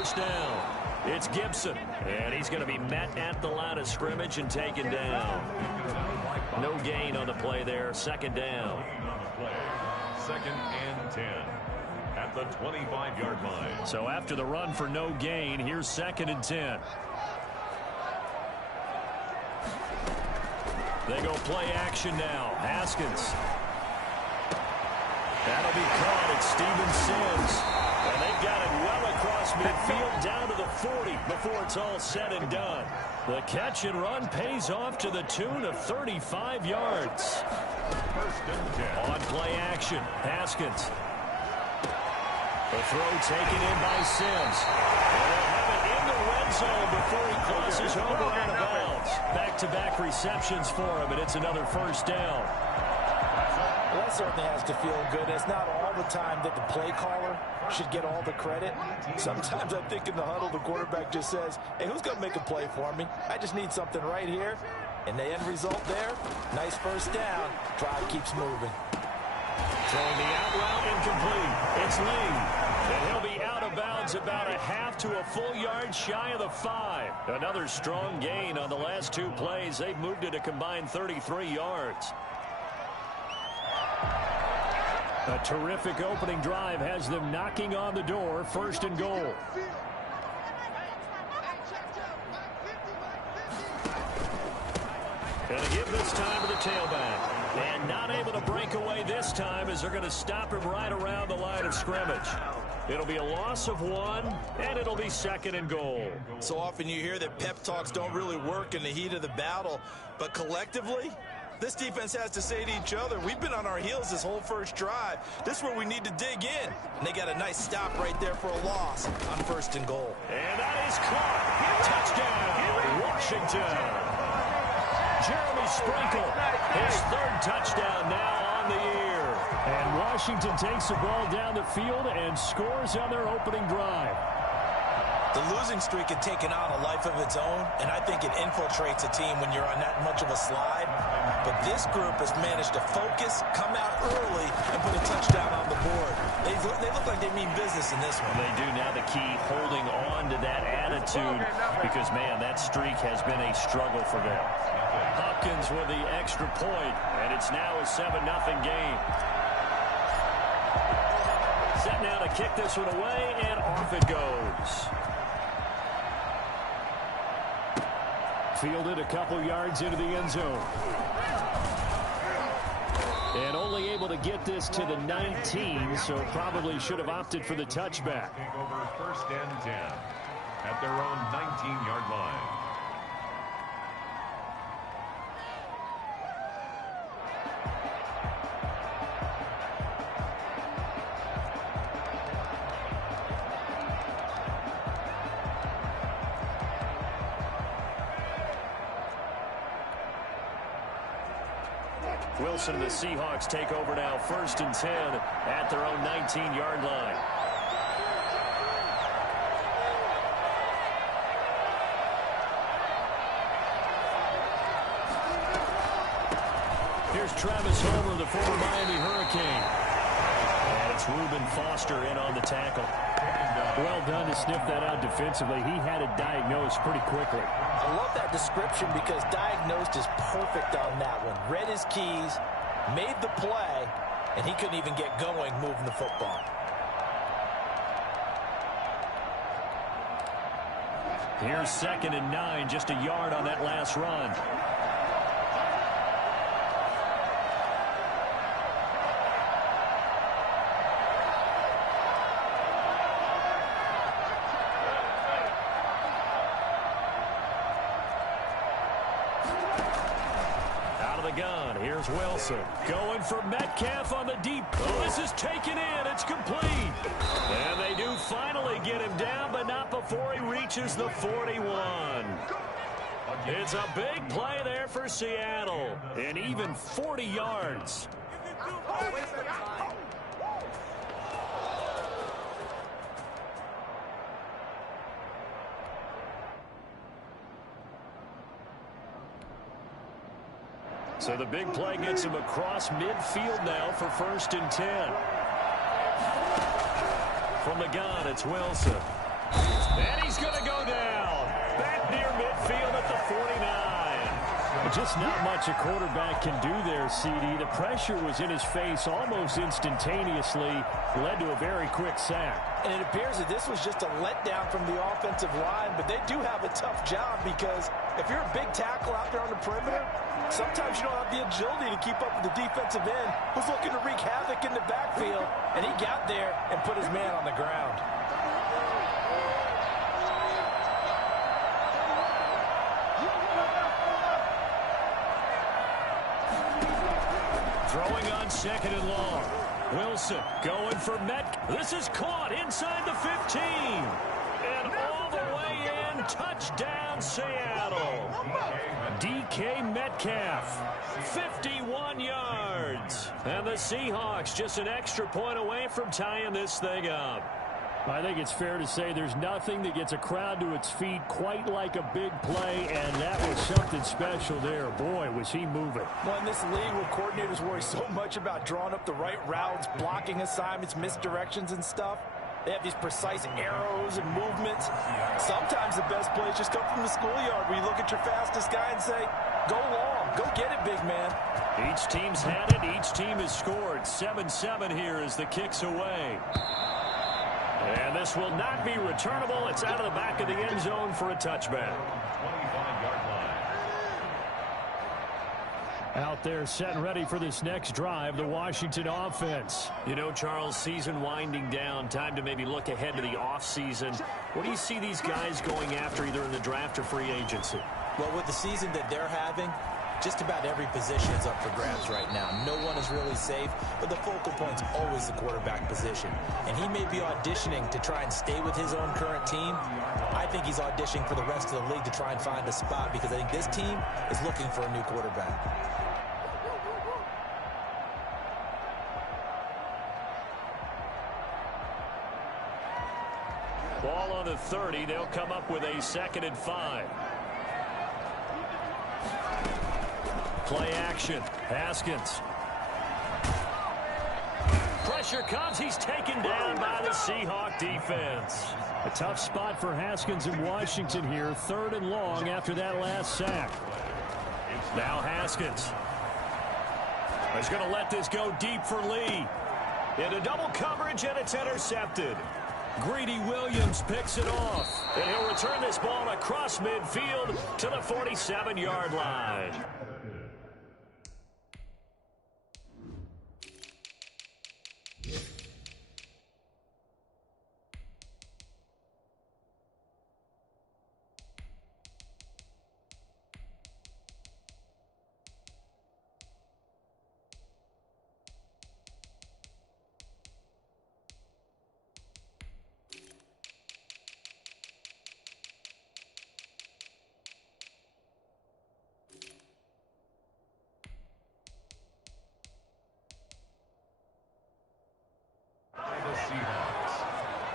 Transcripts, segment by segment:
first down. It's Gibson, and he's going to be met at the line of scrimmage and taken down. No gain on the play there. Second down. Second and 10 at the 25-yard line. So after the run for no gain, here's second and 10. They go play action now. Haskins. That'll be caught at Steven Sims. And they've got it well across midfield down to the 40 before it's all said and done. The catch and run pays off to the tune of 35 yards. First and 10. On play action, Haskins. The throw taken in by Sims. And they'll have it in the red zone before he crosses over out of bounds. Back-to-back receptions for him, and it's another first down. Well, that certainly has to feel good. It's not all the time that the play caller should get all the credit. Sometimes I think in the huddle, the quarterback just says, hey, who's going to make a play for me? I just need something right here. And the end result there, nice first down. Drive keeps moving. Throwing the out route incomplete. It's Lee. And he'll be out of bounds about a half to a full yard shy of the 5. Another strong gain on the last two plays. They've moved it a combined 33 yards. A terrific opening drive has them knocking on the door. First and goal. Going to give this time to the tailback. And not able to break away this time as they're going to stop him right around the line of scrimmage. It'll be a loss of 1, and it'll be second and goal. So often you hear that pep talks don't really work in the heat of the battle, but collectively, this defense has to say to each other, we've been on our heels this whole first drive. This is where we need to dig in. And they got a nice stop right there for a loss on first and goal. And that is caught. Touchdown, Washington. Jeremy Sprinkle, his third touchdown now on the year. And Washington takes the ball down the field and scores on their opening drive. The losing streak had taken on a life of its own, and I think it infiltrates a team when you're on that much of a slide. But this group has managed to focus, come out early, and put a touchdown on the board. They look like they mean business in this one. They do. Now the key, holding on to that attitude, because, man, that streak has been a struggle for them. Hopkins with the extra point, and it's now a 7-0 game. Set now to kick this one away, and off it goes. Fielded a couple yards into the end zone. And only able to get this to the 19, so probably should have opted for the touchback. Take over first and 10 at their own 19-yard line. Wilson and the Seahawks take over now, first and 10 at their own 19-yard line. Here's Travis Homer, the former Miami Hurricane. And it's Reuben Foster in on the tackle. Well done to sniff that out defensively. He had it diagnosed pretty quickly. I love that description because diagnosed is perfect on that one. Read his keys, made the play, and he couldn't even get going moving the football. Here's second and 9, just a yard on that last run. Gun. Here's Wilson going for Metcalf on the deep. Oh, this is taken in. It's complete. And they do finally get him down, but not before he reaches the 41. It's a big play there for Seattle. And even 40 yards. So the big play gets him across midfield now for first and 10. From the gun, it's Wilson. And he's going to go down. Back near midfield at the 49. Just not much a quarterback can do there, CD. The pressure was in his face almost instantaneously, led to a very quick sack. And it appears that this was just a letdown from the offensive line, but they do have a tough job because if you're a big tackle out there on the perimeter, sometimes you don't have the agility to keep up with the defensive end who's looking to wreak havoc in the backfield, and he got there and put his man on the ground. Throwing on second and long. Wilson going for Met. This is caught inside the 15. And all the way in. Touchdown, Seattle. DK Metcalf. 51 yards. And the Seahawks just an extra point away from tying this thing up. I think it's fair to say there's nothing that gets a crowd to its feet quite like a big play, and that was something special there. Boy, was he moving. Well, in this league where coordinators worry so much about drawing up the right routes, blocking assignments, misdirections and stuff, they have these precise arrows and movements. Sometimes the best plays just come from the schoolyard where you look at your fastest guy and say, go long, go get it, big man. Each team's had it. Each team has scored. 7-7 here as the kick's away. And this will not be returnable. It's out of the back of the end zone for a touchback. 25-yard line. Out there set and ready for this next drive, the Washington offense. You know, Charles, season winding down, time to maybe look ahead to the offseason. What do you see these guys going after either in the draft or free agency? Well, with the season that they're having, just about every position is up for grabs right now. No one is really safe, but the focal point's always the quarterback position. And he may be auditioning to try and stay with his own current team. I think he's auditioning for the rest of the league to try and find a spot because I think this team is looking for a new quarterback. Ball on the 30. They'll come up with a 2nd and 5. Play action. Haskins. Pressure comes. He's taken down by the Seahawk defense. A tough spot for Haskins in Washington here. 3rd and long after that last sack. Now Haskins. He's going to let this go deep for Lee. Into double coverage, and it's intercepted. Greedy Williams picks it off. And he'll return this ball across midfield to the 47-yard line.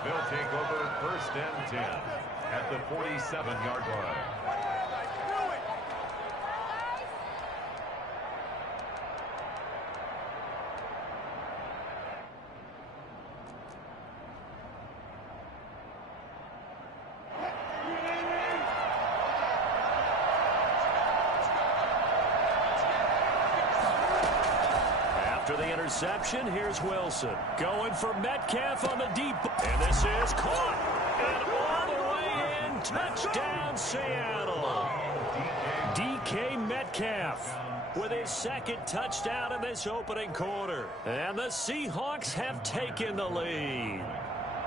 They'll take over 1st and 10 at the 47-yard line. After the interception, here's Wilson. Going for Metcalf on the deep. And this is caught. And all the way in. Touchdown, Seattle. DK Metcalf with his 2nd touchdown in this opening quarter. And the Seahawks have taken the lead.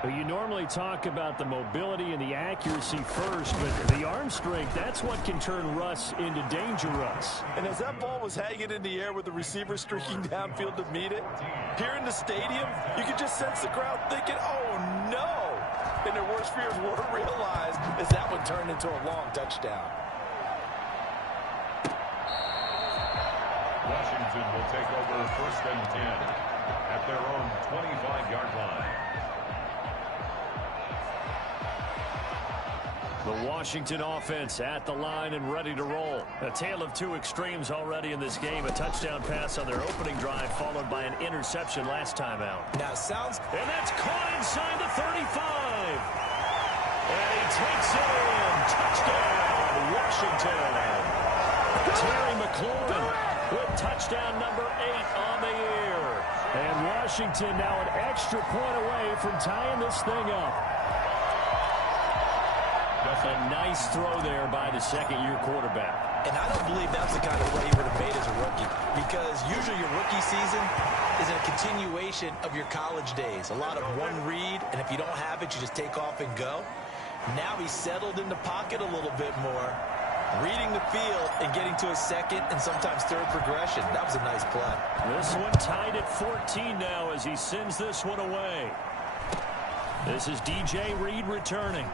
You normally talk about the mobility and the accuracy first, but the arm strength, that's what can turn Russ into danger Russ. And as that ball was hanging in the air with the receiver streaking downfield to meet it, here in the stadium, you could just sense the crowd thinking, oh, no. And their worst fears were realized as that one turned into a long touchdown. Washington will take over 1st and 10 at their own 25-yard line. The Washington offense at the line and ready to roll. A tale of two extremes already in this game. A touchdown pass on their opening drive followed by an interception last time out. Now, sounds... And that's caught inside the 35. And he takes it in. Touchdown, Washington. Terry McLaurin with touchdown number 8 on the year. And Washington now an extra point away from tying this thing up. A nice throw there by the second-year quarterback. And I don't believe that's the kind of play he would have made as a rookie, because usually your rookie season is a continuation of your college days. A lot of one read, and if you don't have it, you just take off and go. Now he's settled in the pocket a little bit more, reading the field and getting to a second and sometimes third progression. That was a nice play. This one tied at 14 now as he sends this one away. This is DJ Reed returning.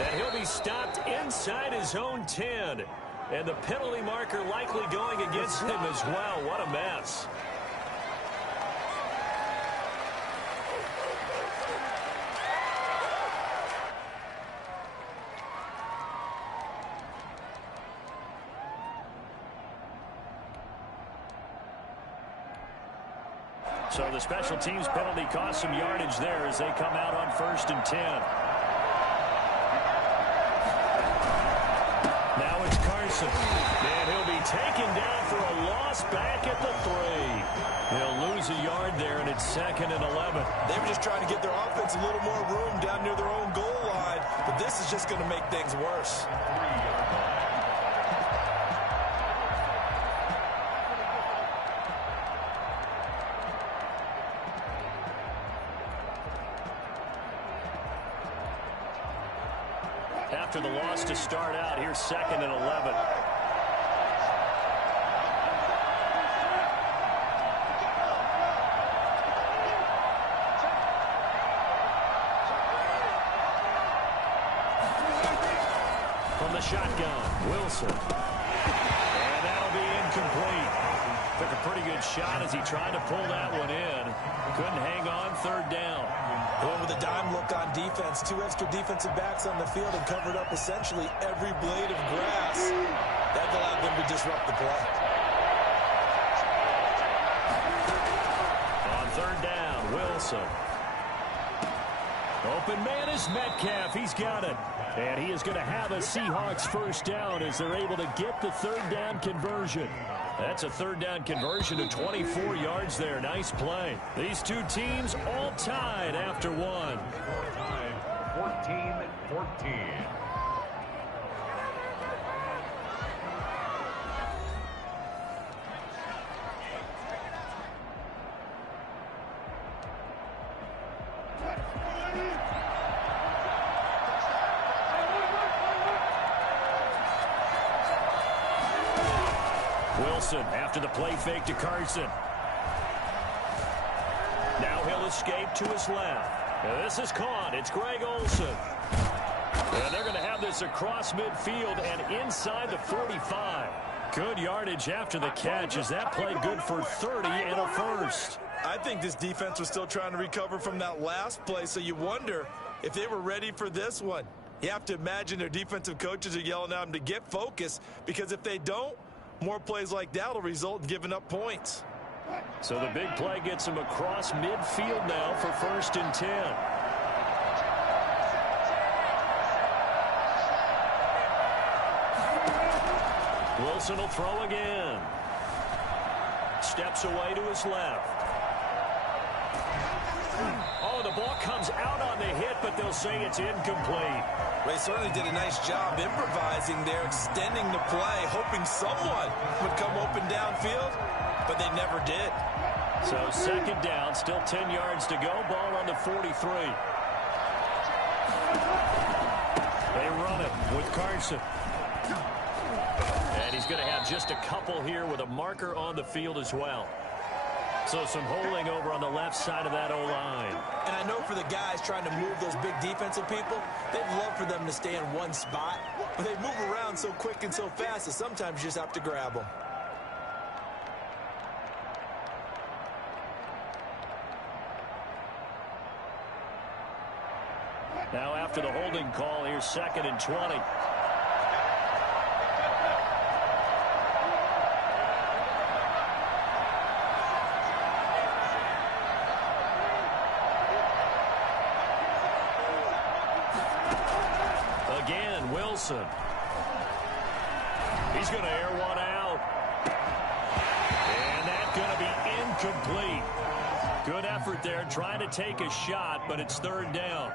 And he'll be stopped inside his own 10. And the penalty marker likely going against him as well. What a mess. So the special teams penalty cost some yardage there as they come out on 1st and 10. Now it's Carson. And he'll be taken down for a loss back at the 3. He'll lose a yard there, and it's 2nd and 11. They were just trying to get their offense a little more room down near their own goal line, but this is just going to make things worse. After the loss to start out, here's 2nd and 11. From the shotgun, Wilson. And that'll be incomplete. Took a pretty good shot as he tried to pull that one in. Couldn't hang on, 3rd down. Going with a dime look on defense. 2 extra defensive backs on the field and covered up essentially every blade of grass. That allowed them to disrupt the play. On 3rd down, Wilson. Open man is Metcalf. He's got it. And he is going to have a Seahawks 1st down as they're able to get the 3rd down conversion. That's a 3rd down conversion of 24 yards there. Nice play. These two teams all tied after one. 14-14. Wilson after the play fake to Carson. Now he'll escape to his left. Now this is caught. It's Greg Olsen. And they're going to have this across midfield and inside the 45. Good yardage after the catch. Is that play good for 30 and a 1st? I think this defense was still trying to recover from that last play, so you wonder if they were ready for this one. You have to imagine their defensive coaches are yelling at them to get focused, because if they don't, more plays like that will result in giving up points. So the big play gets him across midfield now for 1st and 10. Wilson will throw again. Steps away to his left. Oh, the ball comes out on the hit, but they'll say it's incomplete. They certainly did a nice job improvising there, extending the play, hoping someone would come open downfield, but they never did. So 2nd down, still 10 yards to go, ball on the 43. They run it with Carson. And he's going to have just a couple here with a marker on the field as well. So some holding over on the left side of that O-line. And I know for the guys trying to move those big defensive people, they'd love for them to stay in one spot. But they move around so quick and so fast that sometimes you just have to grab them. Now after the holding call, here's 2nd and 20. Wilson. He's going to air one out. And that's going to be incomplete. Good effort there trying to take a shot, but it's third down.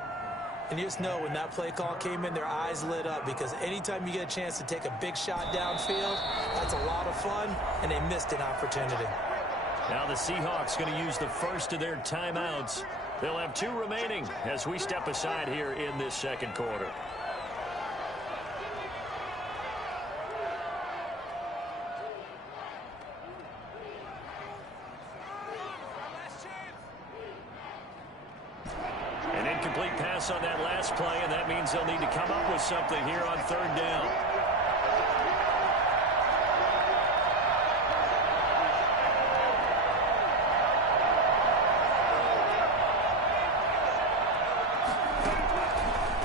And you just know when that play call came in, their eyes lit up, because anytime you get a chance to take a big shot downfield, that's a lot of fun, and they missed an opportunity. Now the Seahawks going to use the first of their timeouts. They'll have 2 remaining as we step aside here in this second quarter. An incomplete pass on that last play, and that means they'll need to come up with something here on third down.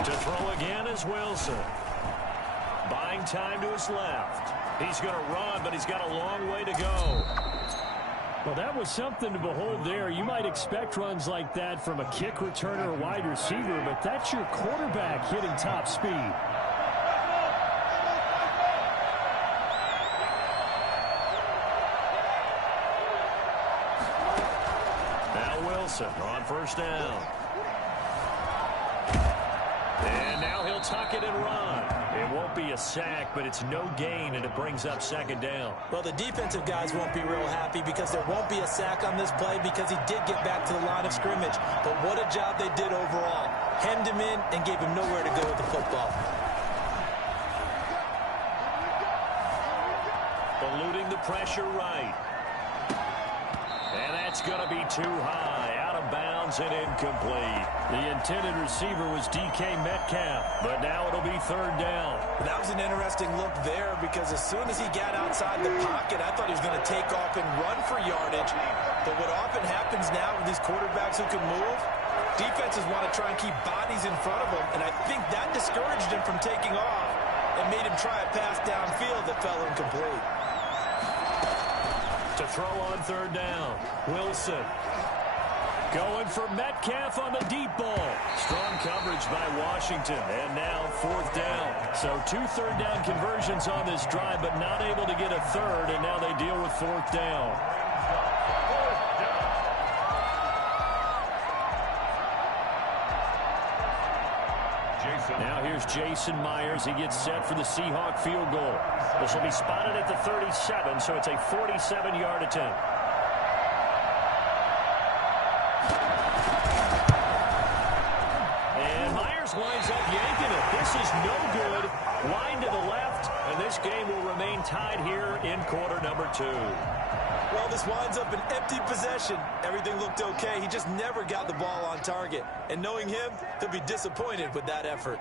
To throw again is Wilson. Buying time to his left. He's going to run, but he's got a long way to go. Well, that was something to behold there. You might expect runs like that from a kick returner or wide receiver, but that's your quarterback hitting top speed. Now Wilson on first down. And now he'll tuck it and run. It won't be a sack, but it's no gain, and it brings up second down. Well, the defensive guys won't be real happy because there won't be a sack on this play because he did get back to the line of scrimmage. But what a job they did overall. Hemmed him in and gave him nowhere to go with the football. Eluding the pressure right. And that's going to be too high. Out of bounds and incomplete. The intended receiver was DK Metcalf, but now it'll be third down. That was an interesting look there because as soon as he got outside the pocket, I thought he was going to take off and run for yardage. But what often happens now with these quarterbacks who can move, defenses want to try and keep bodies in front of them, and I think that discouraged him from taking off and made him try a pass downfield that fell incomplete. To throw on third down, Wilson. Going for Metcalf on the deep ball. Strong coverage by Washington. And now fourth down. So 2 third down conversions on this drive, but not able to get a third, and now they deal with fourth down. Now here's Jason Myers. He gets set for the Seahawk field goal. This will be spotted at the 37, so it's a 47-yard attempt. And Myers winds up yanking it. This is no good. Line to the left, and this game will remain tied here in quarter number 2. Well, this winds up an empty possession. Everything looked okay. He just never got the ball on target. And knowing him, he'll be disappointed with that effort.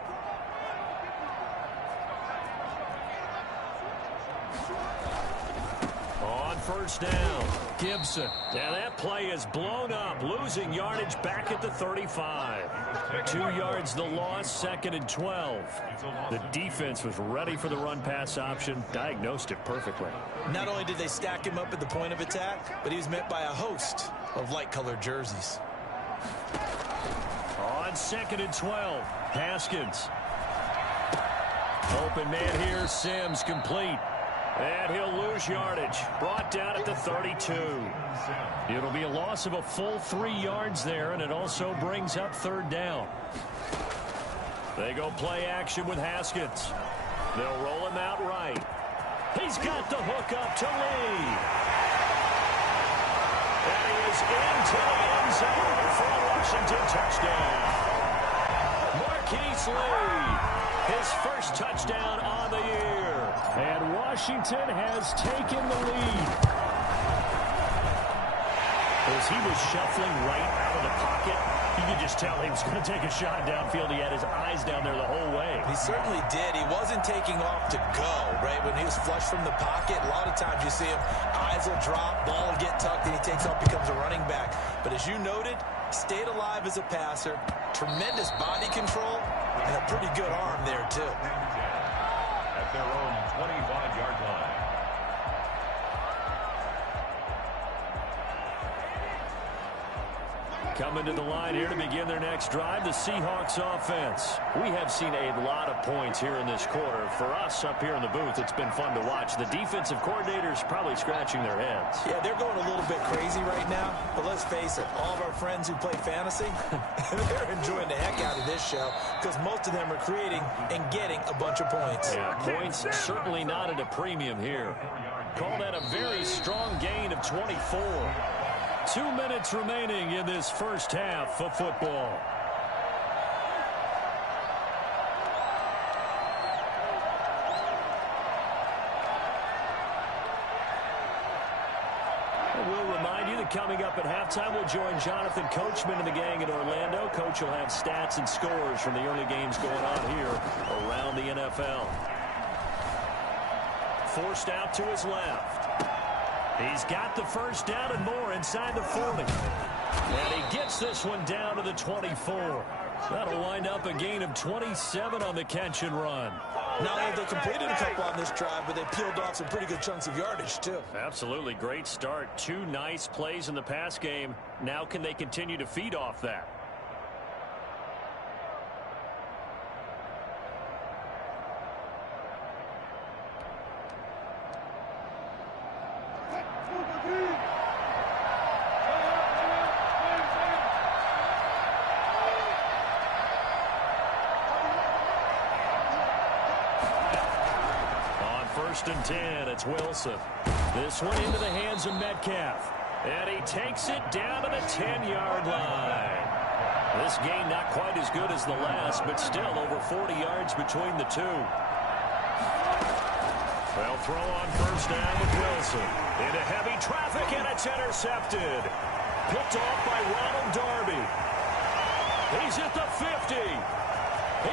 On first down, Gibson. Now that play is blown up, losing yardage back at the 35. 2 yards the loss, second and 12. The defense was ready for the run-pass option, diagnosed it perfectly. Not only did they stack him up at the point of attack, but he was met by a host of light-colored jerseys. On second and 12, Haskins. Open man here, Sims complete. And he'll lose yardage. Brought down at the 32. It'll be a loss of a full 3 yards there, and it also brings up third down. They go play action with Haskins. They'll roll him out right. He's got the hook up to Lee. And he is into the end zone for a Washington touchdown. Marquise Lee, his first touchdown on the year. And Washington has taken the lead. As he was shuffling right out of the pocket, you could just tell he was going to take a shot downfield. He had his eyes down there the whole way. He certainly did. He wasn't taking off to go, right? When he was flush from the pocket, a lot of times you see him, eyes will drop, ball will get tucked, and he takes off, becomes a running back. But as you noted, stayed alive as a passer, tremendous body control, and a pretty good arm there, too. At their own 25-yard line. Coming to the line here to begin their next drive, the Seahawks offense. We have seen a lot of points here in this quarter. For us up here in the booth, it's been fun to watch. The defensive coordinators probably scratching their heads. Yeah, they're going a little bit crazy right now. But let's face it, all of our friends who play fantasy, they're enjoying the heck out of this show because most of them are creating and getting a bunch of points. Yeah, points certainly not at a premium here. Call that a very strong gain of 24. 2 minutes remaining in this first half of football. We'll remind you that coming up at halftime, we'll join Jonathan Coachman and the gang in Orlando. Coach will have stats and scores from the early games going on here around the NFL. Forced out to his left. He's got the first down and more inside the 40. And he gets this one down to the 24. That'll wind up a gain of 27 on the catch and run. Not only they completed a couple on this drive, but they peeled off some pretty good chunks of yardage, too. Absolutely. Great start. 2 nice plays in the pass game. Now can they continue to feed off that? First and 10, it's Wilson. This one into the hands of Metcalf. And he takes it down to the 10-yard line. This gain not quite as good as the last, but still over 40 yards between the two. They'll throw on first down with Wilson. Into heavy traffic, and it's intercepted. Picked off by Ronald Darby. He's at the 50.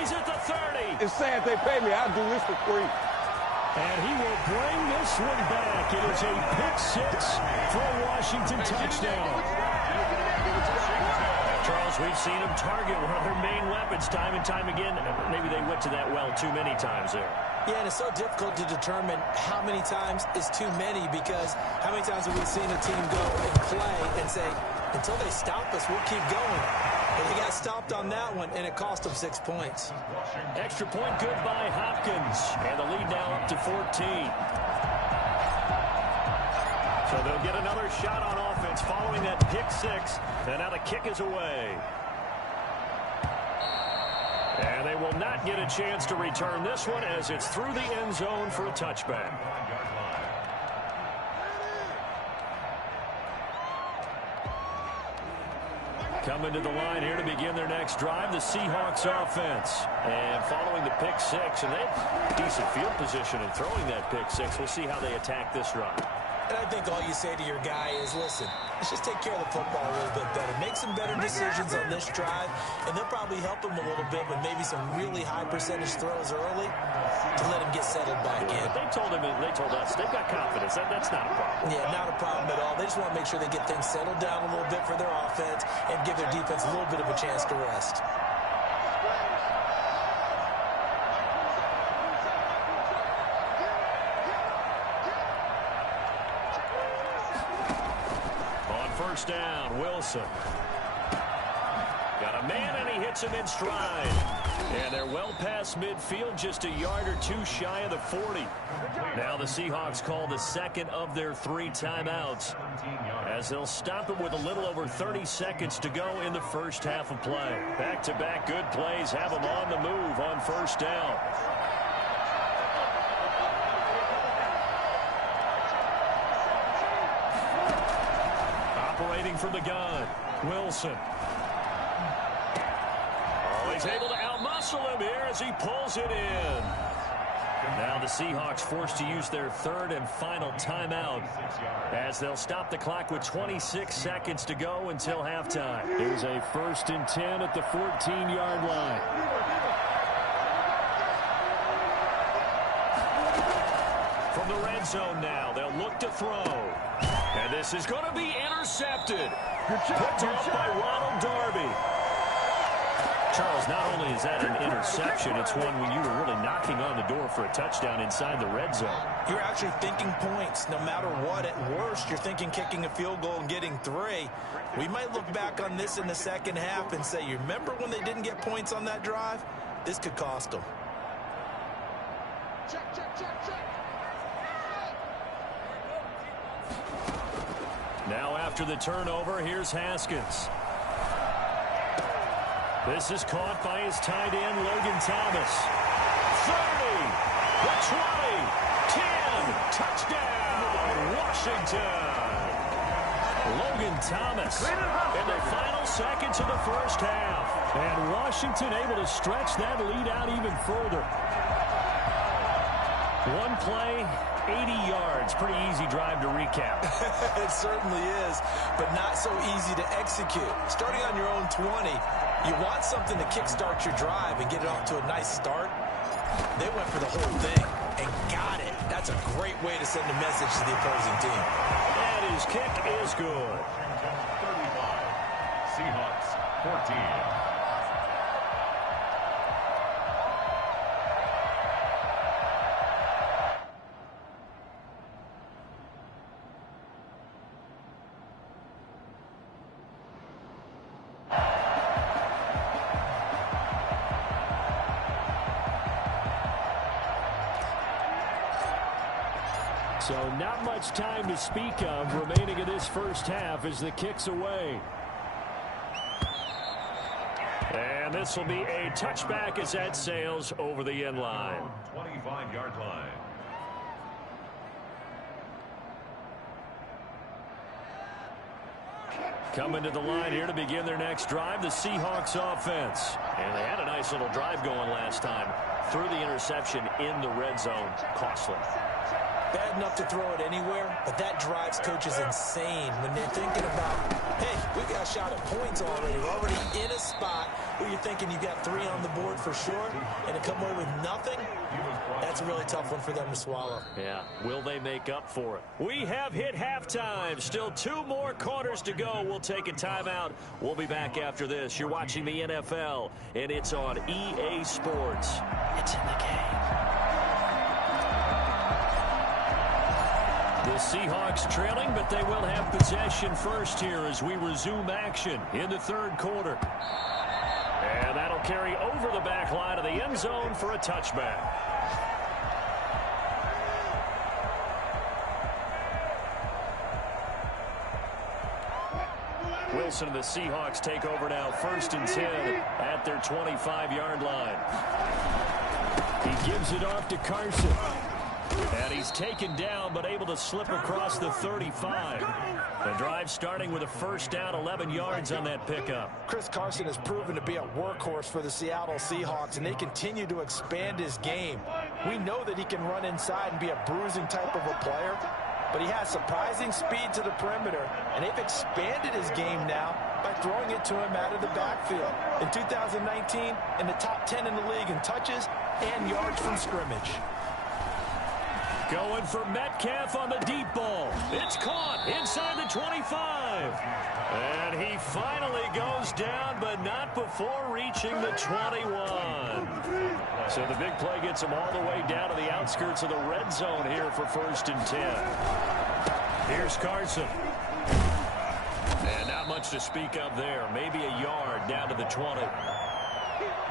He's at the 30. It's sad they pay me. I'll do this for free. And he will bring this one back. It is a pick-6 for a Washington touchdown. Charles, we've seen him target one of their main weapons time and time again. Maybe they went to that well too many times there. Yeah, and it's so difficult to determine how many times is too many because how many times have we seen a team go and play and say, until they stop us, we'll keep going. But they got stopped on that one, and it cost them 6 points. Extra point good by Hopkins. And the lead now up to 14. So they'll get another shot on offense following that pick-6. And now the kick is away. And they will not get a chance to return this one as it's through the end zone for a touchback. Coming to the line here to begin their next drive, the Seahawks offense. And following the pick-6, and they have decent field position in throwing that pick-6. We'll see how they attack this drive. And I think all you say to your guy is, listen, let's just take care of the football a little bit better. Make some better decisions on this drive, and they'll probably help him a little bit with maybe some really high percentage throws early to let him get settled back in. They told us, they've got confidence. That's not a problem. Yeah, not a problem at all. They just want to make sure they get things settled down a little bit for their offense and give their defense a little bit of a chance to rest. First down, Wilson. Got a man, and he hits him in stride. And they're well past midfield, just a yard or two shy of the 40. Now the Seahawks call the second of their 3 timeouts as they'll stop it with a little over 30 seconds to go in the first half of play. Back-to-back good plays have them on the move on first down. Operating from the gun, Wilson. Oh, he's able to outmuscle him here as he pulls it in. Now the Seahawks forced to use their 3rd and final timeout as they'll stop the clock with 26 seconds to go until halftime. Here's a 1st and 10 at the 14-yard line. From the red zone now, they'll look to throw. And this is going to be intercepted. Picked off by Ronald Darby. Charles, not only is that an interception, it's one when you were really knocking on the door for a touchdown inside the red zone. You're actually thinking points. No matter what, at worst, you're thinking kicking a field goal and getting 3. We might look back on this in the second half and say, you remember when they didn't get points on that drive? This could cost them. Check. Now after the turnover, here's Haskins. This is caught by his tight end, Logan Thomas. 30, the 20, 10, touchdown, Washington. Logan Thomas in the final seconds of the first half. And Washington able to stretch that lead out even further. One play, 80 yards. Pretty easy drive to recap. It certainly is, but not so easy to execute. Starting on your own 20, you want something to kickstart your drive and get it off to a nice start. They went for the whole thing and got it. That's a great way to send a message to the opposing team. And his kick is good. 35. Seahawks 14. So not much time to speak of remaining in this first half as the kick's away. And this will be a touchback as that sails over the end line. 25-yard line. Coming to the line here to begin their next drive, the Seahawks offense. And they had a nice little drive going last time. Threw the interception in the red zone. Costly. Bad enough to throw it anywhere, but that drives coaches insane when they're thinking about, hey, we got a shot at points already. We're already in a spot where you're thinking you got 3 on the board for sure, and to come away with nothing, that's a really tough one for them to swallow. Yeah, will they make up for it? We have hit halftime. Still 2 more quarters to go. We'll take a timeout. We'll be back after this. You're watching the NFL, and it's on EA Sports. It's in the game. The Seahawks trailing, but they will have possession first here as we resume action in the third quarter. And that'll carry over the back line of the end zone for a touchback. Wilson and the Seahawks take over now, 1st and 10 at their 25-yard line. He gives it off to Carson. And he's taken down, but able to slip across the 35. The drive starting with a first down, 11 yards on that pickup. Chris Carson has proven to be a workhorse for the Seattle Seahawks, and they continue to expand his game. We know that he can run inside and be a bruising type of a player, but he has surprising speed to the perimeter, and they've expanded his game now by throwing it to him out of the backfield. In 2019, in the top 10 in the league in touches and yards from scrimmage. Going for Metcalf on the deep ball. It's caught inside the 25. And he finally goes down, but not before reaching the 21. So the big play gets him all the way down to the outskirts of the red zone here for 1st and 10. Here's Carson. And not much to speak of there. Maybe a yard down to the 20.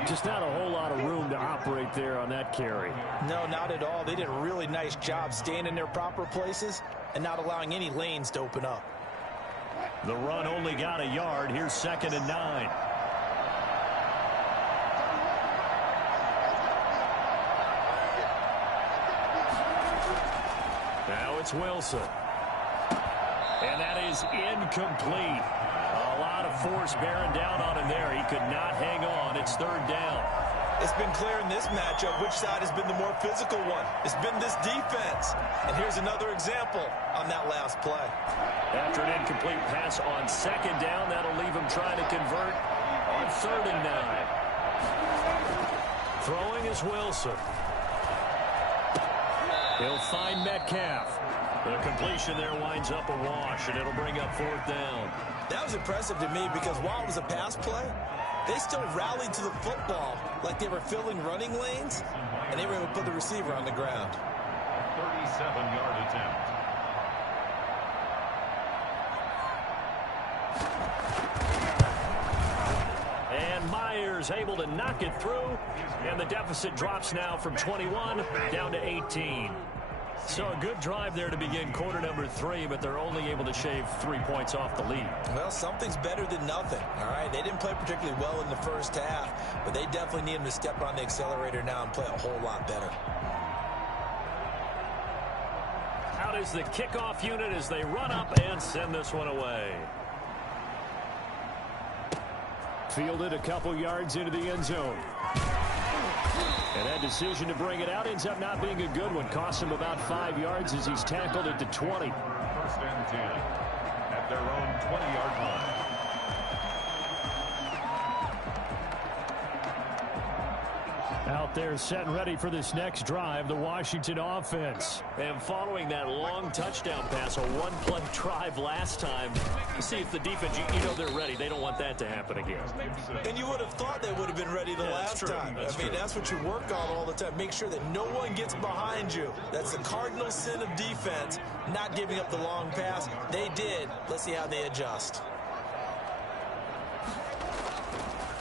Just not a whole lot of room to operate there on that carry. No, not at all. They did a really nice job staying in their proper places and not allowing any lanes to open up. The run only got a yard. Here's 2nd and 9. Now it's Wilson. And that is incomplete. A lot of force bearing down on him there. He could not hang on. It's 3rd down. It's been clear in this matchup which side has been the more physical one. It's been this defense. And here's another example on that last play. After an incomplete pass on 2nd down, that'll leave him trying to convert on 3rd and 9. Throwing is Wilson. He'll find Metcalf. The completion there winds up a wash, and it'll bring up 4th down. That was impressive to me because while it was a pass play, They still rallied to the football like they were filling running lanes, and they were able to put the receiver on the ground. 37-yard attempt. And Myers able to knock it through, and the deficit drops now from 21 down to 18. So a good drive there to begin quarter number 3, but they're only able to shave 3 points off the lead. Well, something's better than nothing, all right? They didn't play particularly well in the first half, but they definitely need them to step on the accelerator now and play a whole lot better. Out is the kickoff unit as they run up and send this one away. Fielded a couple yards into the end zone. And that decision to bring it out ends up not being a good one. Costs him about 5 yards as he's tackled at the 20. First and 10 at their own 20-yard line. Out there set and ready for this next drive, the Washington offense. And following that long touchdown pass, a one-play drive last time, see if the defense, you know they're ready. They don't want that to happen again. And you would have thought they would have been ready the last time. I mean, that's what you work on all the time. Make sure that no one gets behind you. That's the cardinal sin of defense, not giving up the long pass. They did. Let's see how they adjust.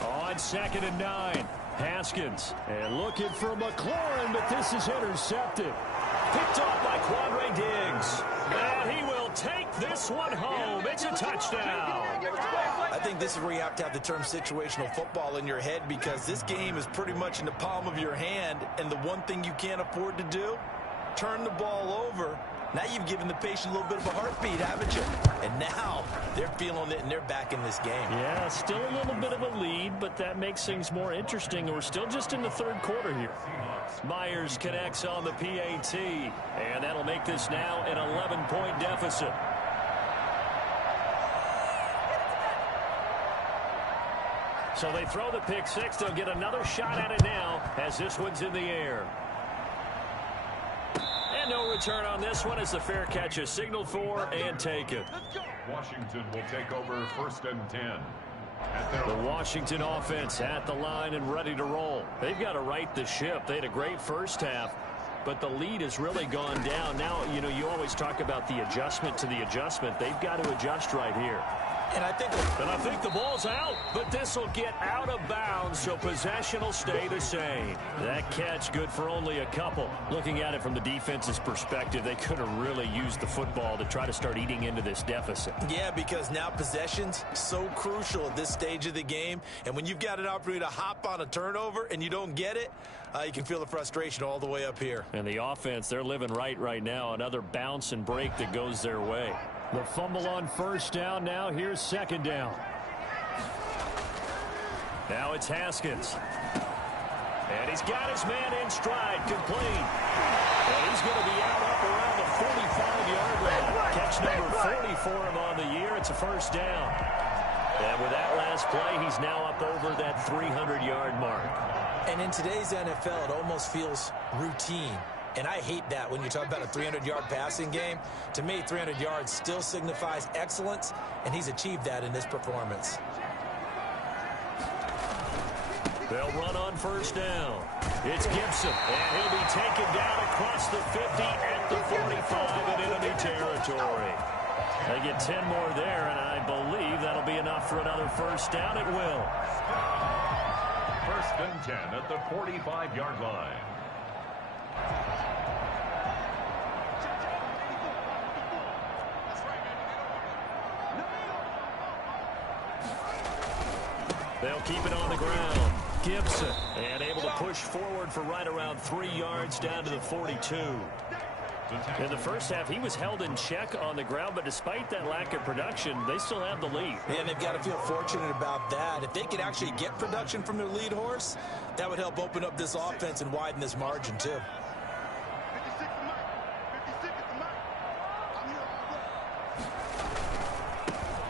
On 2nd and 9. Haskins, and looking for McLaurin, but this is intercepted. Picked off by Quandre Diggs. And he will take this one home. It's a touchdown. I think this is where you have to have the term situational football in your head, because this game is pretty much in the palm of your hand, and the one thing you can't afford to do, turn the ball over. Now you've given the patient a little bit of a heartbeat, haven't you? And now they're feeling it, and they're back in this game. Yeah, still a little bit of a lead, but that makes things more interesting. We're still just in the 3rd quarter here. Myers connects on the PAT, and that'll make this now an 11-point deficit. So they throw the pick 6. They'll get another shot at it now as this one's in the air. And no return on this one as the fair catch is signaled for and taken. Washington will take over 1st and 10. The Washington offense at the line and ready to roll. They've got to right the ship. They had a great first half, but the lead has really gone down. Now, you know, you always talk about the adjustment to the adjustment. They've got to adjust right here. And I think the ball's out, but this will get out of bounds, so possession will stay the same. That catch good for only a couple. Looking at it from the defense's perspective, they could have really used the football to try to start eating into this deficit. Yeah, because now possession's so crucial at this stage of the game, and when you've got an opportunity to hop on a turnover and you don't get it, you can feel the frustration all the way up here. And the offense, they're living right now. Another bounce and break that goes their way. The fumble on 1st down. Now here's 2nd down. Now it's Haskins. And he's got his man in stride, complete. And he's going to be out up around the 45-yard line. Catch number 40 for him on the year. It's a 1st down. And with that last play, he's now up over that 300-yard mark. And in today's NFL, it almost feels routine. And I hate that when you talk about a 300-yard passing game. To me, 300 yards still signifies excellence, and he's achieved that in this performance. They'll run on 1st down. It's Gibson, and he'll be taken down across the 50 at the 45 in enemy territory. They get 10 more there, and I believe that'll be enough for another 1st down. It will. 1st and 10 at the 45-yard line. They'll keep it on the ground. Gibson, and able to push forward for right around 3 yards down to the 42. In the first half, he was held in check on the ground, but despite that lack of production, they still have the lead. Yeah, and they've got to feel fortunate about that. If they could actually get production from their lead horse, that would help open up this offense and widen this margin, too.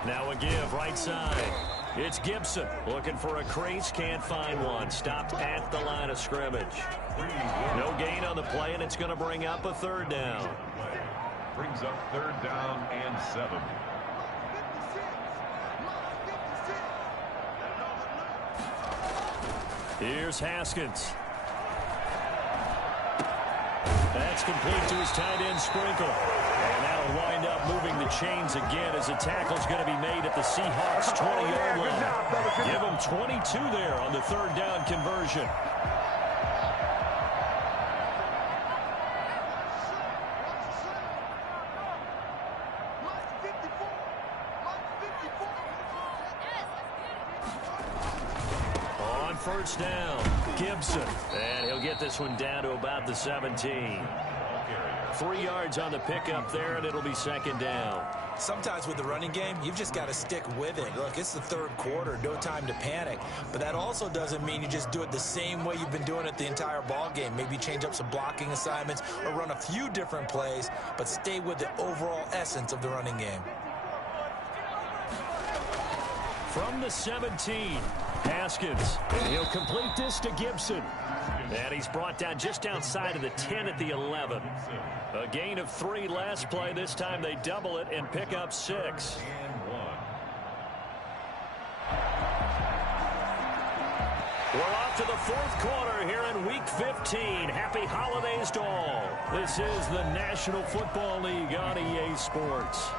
Now a give, right side. It's Gibson looking for a crease, can't find one. Stopped at the line of scrimmage. No gain on the play, and it's going to bring up a 3rd down. Brings up 3rd down and 7. Here's Haskins. That's complete to his tight end Sprinkle. And that'll wind up moving the chains again as the tackle's going to be made at the Seahawks' 20-yard line. Give them 22 there on the third down conversion. On first down, Gibson. And he'll get this one down to about the 17. 3 yards on the pickup there, and it'll be second down. Sometimes with the running game, you've just got to stick with it. Look, it's the third quarter, no time to panic. But that also doesn't mean you just do it the same way you've been doing it the entire ball game. Maybe change up some blocking assignments or run a few different plays, but stay with the overall essence of the running game. From the 17, Haskins. And he'll complete this to Gibson. And he's brought down just outside of the 10 at the 11. A gain of 3 last play. This time they double it and pick up 6. We're off to the fourth quarter here in Week 15. Happy holidays to all. This is the National Football League on EA Sports.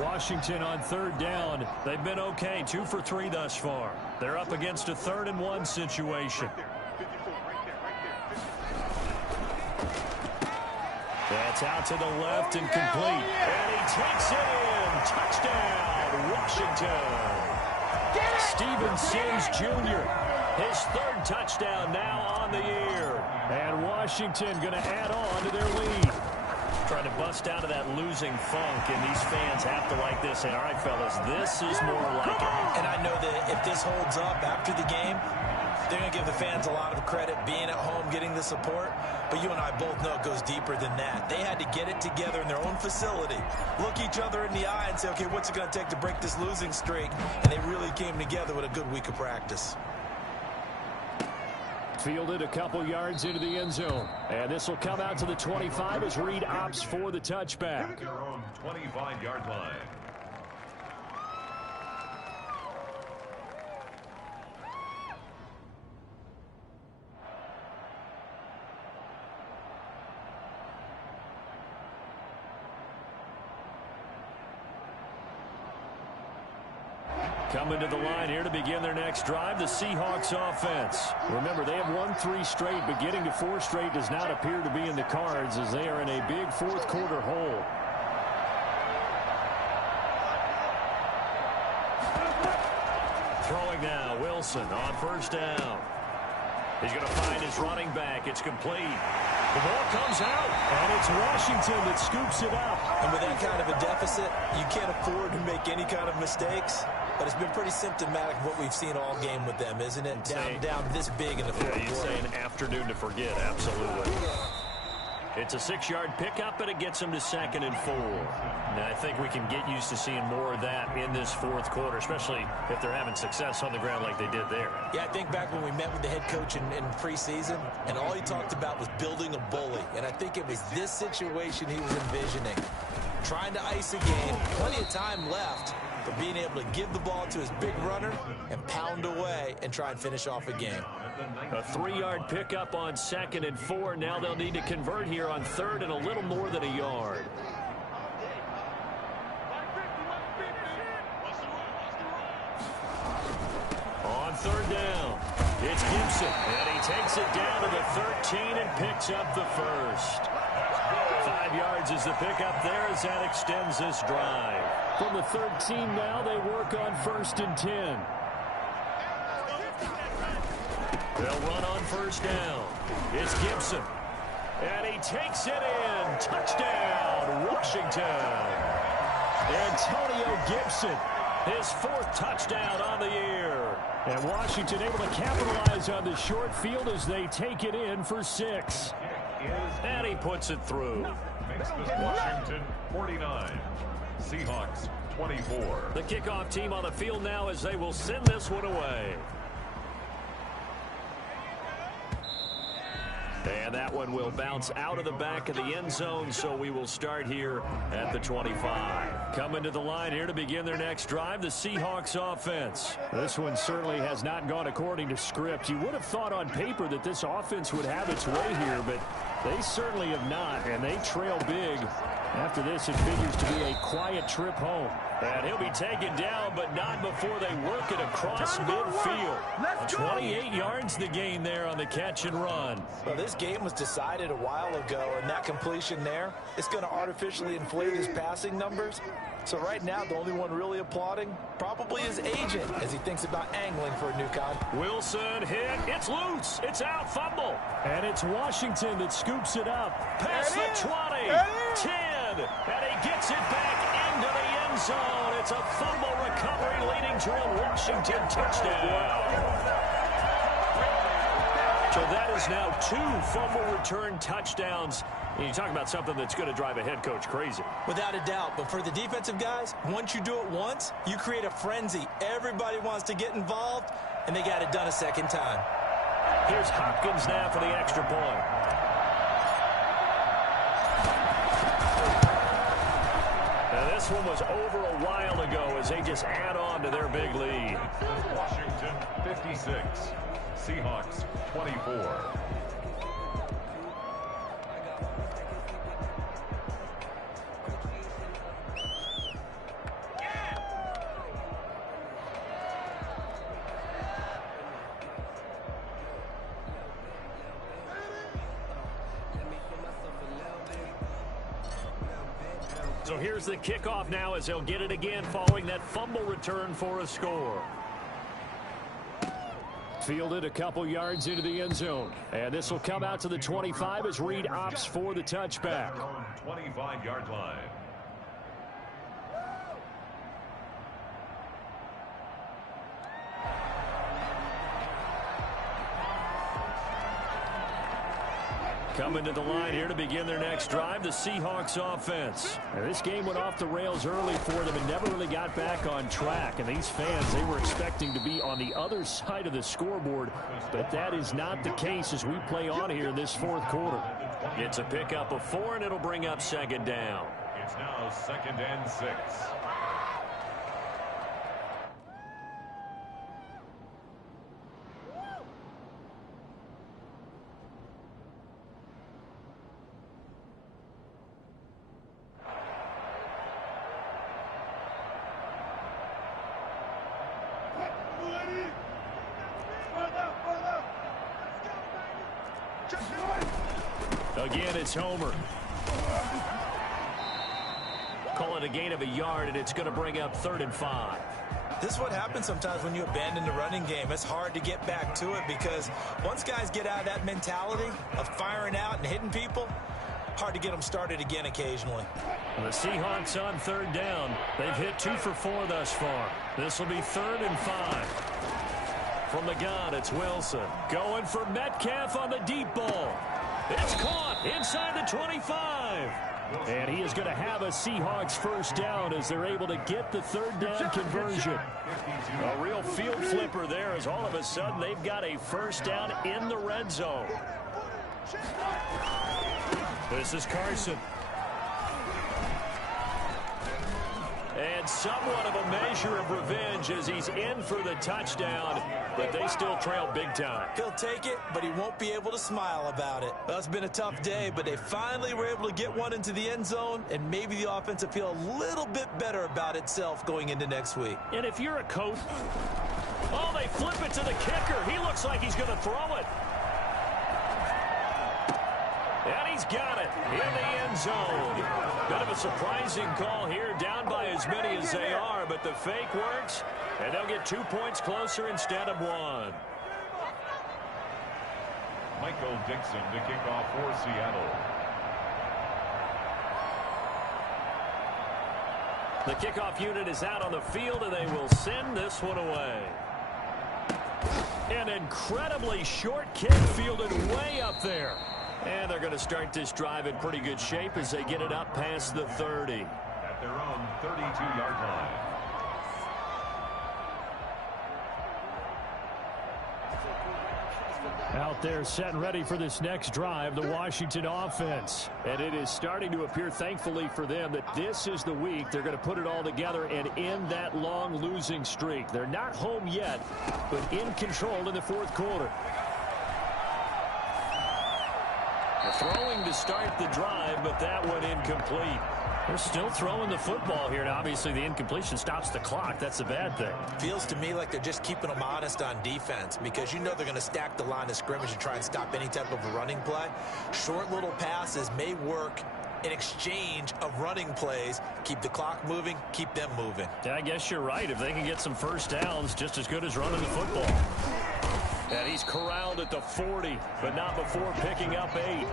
Washington on third down. They've been okay, 2 for 3 thus far. They're up against a 3rd and 1 situation. That's out to the left and complete. And he takes it in. Touchdown, Washington. Steven Sims Jr., his 3rd touchdown now on the year. And Washington going to add on to their lead. Trying to bust out of that losing funk, and these fans have to like this. And all right, fellas, this is more like it. And I know that if this holds up after the game, they're going to give the fans a lot of credit being at home, getting the support. But you and I both know it goes deeper than that. They had to get it together in their own facility, look each other in the eye and say, okay, what's it going to take to break this losing streak? And they really came together with a good week of practice. Fielded a couple yards into the end zone. And this will come out to the 25 as Reed opts for the touchback. At their own 25-yard line. Coming to the line here to begin their next drive, the Seahawks offense. Remember, they have won 3 straight, but getting to 4 straight does not appear to be in the cards as they are in a big fourth quarter hole. Throwing now, Wilson on first down. He's going to find his running back. It's complete. The ball comes out, and it's Washington that scoops it up. And with that kind of a deficit, you can't afford to make any kind of mistakes. But it's been pretty symptomatic of what we've seen all game with them, isn't it? Down this big in the fourth quarter. You'd say an afternoon to forget, absolutely. It's a 6-yard pickup, and it gets them to 2nd and 4. Now, I think we can get used to seeing more of that in this fourth quarter, especially if they're having success on the ground like they did there. Yeah, I think back when we met with the head coach in preseason, and all he talked about was building a bully. And I think it was this situation he was envisioning. Trying to ice a game, plenty of time left, but being able to give the ball to his big runner and pound away and try and finish off a game. A 3-yard pickup on 2nd and 4. Now they'll need to convert here on 3rd and a little more than a yard. On 3rd down, it's Gibson, and he takes it down to the 13 and picks up the first. 5 yards is the pickup there as that extends this drive. From the 13 now, they work on 1st and 10. They'll run on first down. It's Gibson. And he takes it in. Touchdown, Washington. Antonio Gibson, his 4th touchdown on the year. And Washington able to capitalize on the short field as they take it in for 6. And he puts it through. Makes this Washington 49. Seahawks 24. The kickoff team on the field now as they will send this one away. And that one will bounce out of the back of the end zone, so we will start here at the 25. Coming to the line here to begin their next drive, the Seahawks offense. This one certainly has not gone according to script. You would have thought on paper that this offense would have its way here, but they certainly have not, and they trail big. After this, it figures to be a quiet trip home. And he'll be taken down, but not before they work it across midfield. 28 yards the gain there on the catch and run. Well, this game was decided a while ago, and that completion there is going to artificially inflate his passing numbers. So right now, the only one really applauding probably his agent as he thinks about angling for a new contract. Wilson hit. It's loose. It's out. Fumble. And it's Washington that scoops it up. Past the 20. 10. And he gets it back into the end zone. It's a fumble recovery leading to a Washington touchdown. So that is now 2 fumble return touchdowns. And you talk about something that's going to drive a head coach crazy. Without a doubt. But for the defensive guys, once you do it once, you create a frenzy. Everybody wants to get involved, and they got it done a second time. Here's Hopkins now for the extra point. Now this one was over a while ago as they just add on to their big lead. Washington 56, Seahawks 24. So here's the kickoff now as they'll get it again following that fumble return for a score. Fielded a couple yards into the end zone. And this will come out to the 25 as Reed opts for the touchback. 25-yard line. Coming to the line here to begin their next drive, the Seahawks offense. And this game went off the rails early for them and never really got back on track. And these fans, they were expecting to be on the other side of the scoreboard, but that is not the case as we play on here in this fourth quarter. It's a pickup of 4, and it'll bring up second down. It's now 2nd and 6. Again, it's Homer. Call it a gain of a yard, and it's going to bring up 3rd and 5. This is what happens sometimes when you abandon the running game. It's hard to get back to it because once guys get out of that mentality of firing out and hitting people, hard to get them started again occasionally. The Seahawks on 3rd down. They've hit 2 for 4 thus far. This will be 3rd and 5. From the gun, it's Wilson. Going for Metcalf on the deep ball. It's caught inside the 25. And he is going to have a Seahawks first down as they're able to get the 3rd down conversion. A real field flipper there as all of a sudden they've got a first down in the red zone. This is Carson. And somewhat of a measure of revenge as he's in for the touchdown, but they still trail big time. He'll take it, but he won't be able to smile about it. Well, it's been a tough day, but they finally were able to get one into the end zone, and maybe the offense will feel a little bit better about itself going into next week. And if you're a coach, oh, they flip it to the kicker. He looks like he's going to throw it. And he's got it in the end zone. Bit of a surprising call here, down by as many as they are, but the fake works, and they'll get 2 points closer instead of 1. Michael Dixon to kick off for Seattle. The kickoff unit is out on the field, and they will send this one away. An incredibly short kick fielded way up there. And they're going to start this drive in pretty good shape as they get it up past the 30. At their own 32-yard line. Out there set and ready for this next drive, the Washington offense. And it is starting to appear, thankfully for them, that this is the week they're going to put it all together and end that long losing streak. They're not home yet, but in control in the fourth quarter. Throwing to start the drive, but that one incomplete. They're still throwing the football here, and obviously the incompletion stops the clock. That's a bad thing. Feels to me like they're just keeping them honest on defense because you know they're going to stack the line of scrimmage and try and stop any type of a running play. Short little passes may work in exchange of running plays. Keep the clock moving, keep them moving. Yeah, I guess you're right. If they can get some first downs, just as good as running the football. And he's corralled at the 40, but not before picking up 8.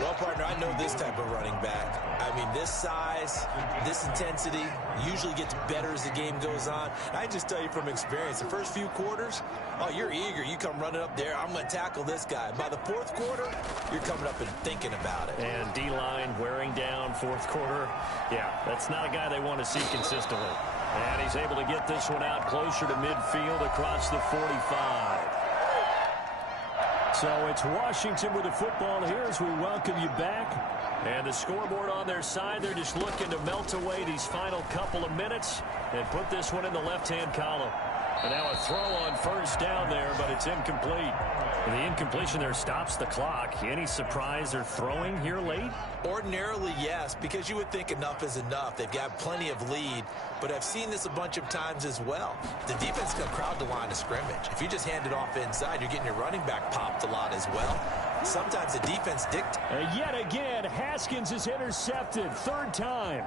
Well, partner, I know this type of running back. I mean, this size, this intensity usually gets better as the game goes on. I just tell you from experience, the first few quarters, oh, you're eager. You come running up there, I'm going to tackle this guy. By the fourth quarter, you're coming up and thinking about it. And D-line wearing down fourth quarter. Yeah, that's not a guy they want to see consistently. And he's able to get this one out closer to midfield across the 45. So it's Washington with the football here as we welcome you back. And the scoreboard on their side, they're just looking to melt away these final couple of minutes and put this one in the left-hand column. And now a throw on first down there, but it's incomplete. And the incompletion there stops the clock. Any surprise they're throwing here late? Ordinarily, yes, because you would think enough is enough. They've got plenty of lead, but I've seen this a bunch of times as well. The defense is going to crowd the line of scrimmage. If you just hand it off inside, you're getting your running back popped a lot as well. Sometimes the defense dictates. Yet again, Haskins is intercepted. Third time.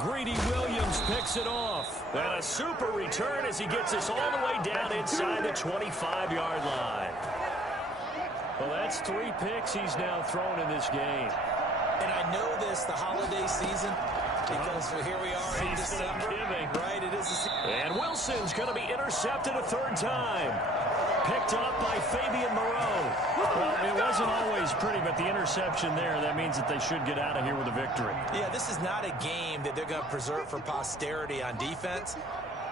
Greedy Williams picks it off. And a super return as he gets us all the way down inside the 25-yard line. Well, that's 3 picks he's now thrown in this game. And I know this, the holiday season, because here we are in December. Right, it is. And Wilson's going to be intercepted a third time. Picked up by Fabian Moreau. Well, it wasn't always pretty, but the interception there, that means that they should get out of here with a victory. Yeah, this is not a game that they're going to preserve for posterity on defense,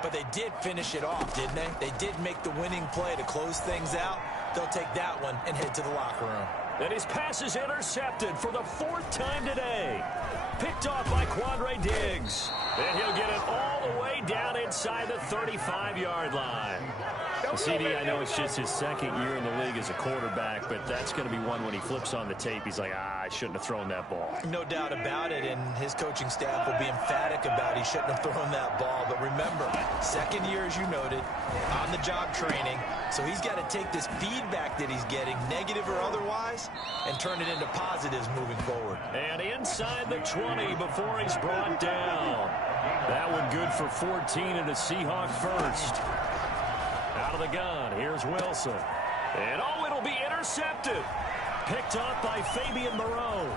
but they did finish it off, didn't they? They did make the winning play to close things out. They'll take that one and head to the locker room. And his pass is intercepted for the 4th time today. Picked off by Quandre Diggs. And he'll get it all the way down inside the 35-yard line. CD, I know it's just his 2nd year in the league as a quarterback, but that's going to be one when he flips on the tape. He's like, I shouldn't have thrown that ball. No doubt about it, and his coaching staff will be emphatic about he shouldn't have thrown that ball. But remember, 2nd year, as you noted, on-the-job training. So he's got to take this feedback that he's getting, negative or otherwise, and turn it into positives moving forward. And inside the 20 before he's brought down. That one good for 14 and a Seahawk first. Out of the gun, here's Wilson. And oh, it'll be intercepted. Picked up by Fabian Moreau.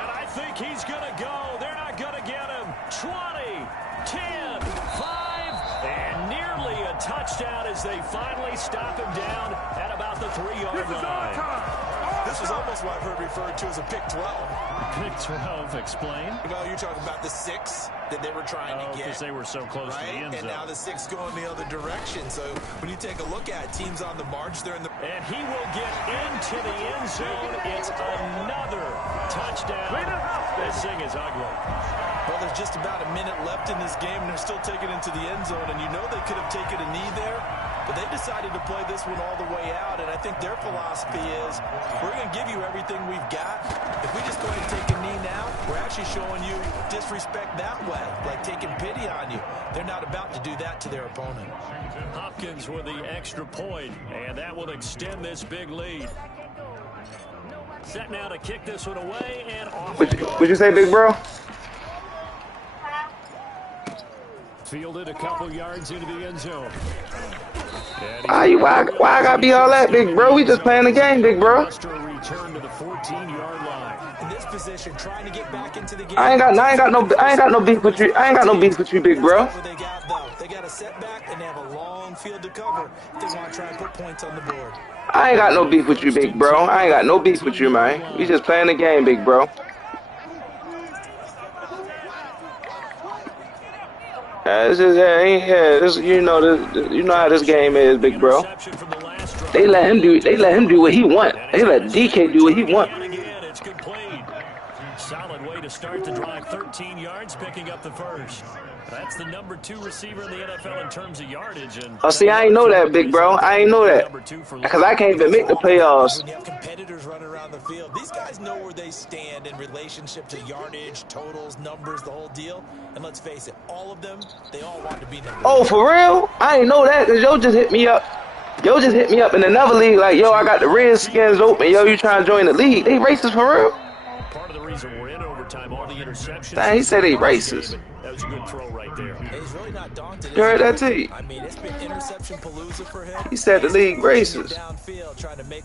And I think he's going to go. They're not going to get him. 20, 10, 5, and nearly a touchdown as they finally stop him down at about the 3-yard line. This was almost what I've heard referred to as a pick 12. Pick 12, explain. Well, you're talking about the 6 that they were trying to get. Because they were so close to the end zone. And now the 6 going the other direction. So when you take a look at it, teams on the march, they're in the... And he will get into the end zone. It's another touchdown. This thing is ugly. Well, there's just about a minute left in this game, and they're still taking it into the end zone. And you know they could have taken a knee there, but they decided to play this one all the way out. And I think their philosophy is, we're going to give you everything we've got. If we just go ahead and take a knee now, we're actually showing you disrespect that way, like taking pity on you. They're not about to do that to their opponent. Hopkins with the extra point, and that will extend this big lead. Set now to kick this one away, and off. What'd you say, big bro? Fielded a couple yards into the end zone. Why I gotta be all that, big bro? We just playing the game, big bro. Return to the 14-yard line. In this position, trying to get back into the game. I ain't got no beef with you. I ain't got no beef with you, big bro. They got a setback and they have a long field to cover. They want to try and put points on the board. I ain't got no beef with you, big bro. I ain't got no beef with you, man. We just playing the game, big bro. This is, this, you know how this game is, big bro. They let him do what he want. They let DK do what he want. Again, it's complete. Solid way to start the drive. 13 yards, picking up the first. That's the number 2 receiver in the NFL in terms of yardage. And oh, see, I ain't know that, big bro. I ain't know that. Because I can't even make the playoffs. When you have competitors running around the field, these guys know where they stand in relationship to yardage, totals, numbers, the whole deal. And let's face it, all of them, they all want to be number 1. Oh, for real? I ain't know that because yo just hit me up. Yo just hit me up in another league like, yo, I got the Redskins open. Yo, you trying to join the league? They racist for real? Part of the reason we're in overtime, all the interceptions. Dang, he said they racist. That was a good throw right there. He's really not daunted. You heard that too? I mean, it's been interception palooza for him. He said the league racist. Downfield, trying to make